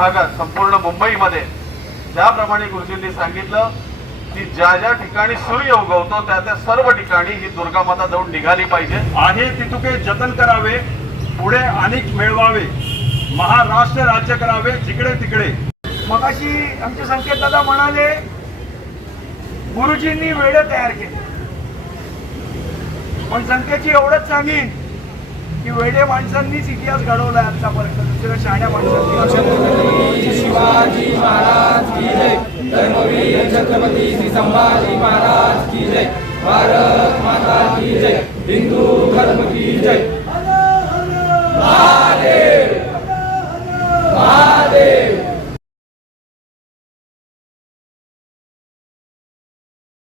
भागात संपूर्ण मुंबईमध्ये. ज्याप्रमाणे गुरुजींनी सांगितलं की ज्या ज्या ठिकाणी सूर्य उगवतो त्या त्या सर्व ठिकाणी ही दुर्गा माता जाऊन निघाली पाहिजे. आहे तितुके जतन करावे पुढे अनेक मिळवावे. महाराष्ट्र राज्य करावे जिकडे तिकडे. मगाशी आमचे संकेत दादा म्हणाले गुरुजींनी वेळ तयार केले. पण संकेतची एवढंच सांगेन की वेडे माणसांनीच इतिहास घडवलाय आतापर्यंत. दुसऱ्या शाण्या माणसांनी शिवाजी महाराज की जय. धर्मवीर छत्रपती श्री संभाजी महाराज की जय. भारत माता की जय. हिंदू धर्म की जय.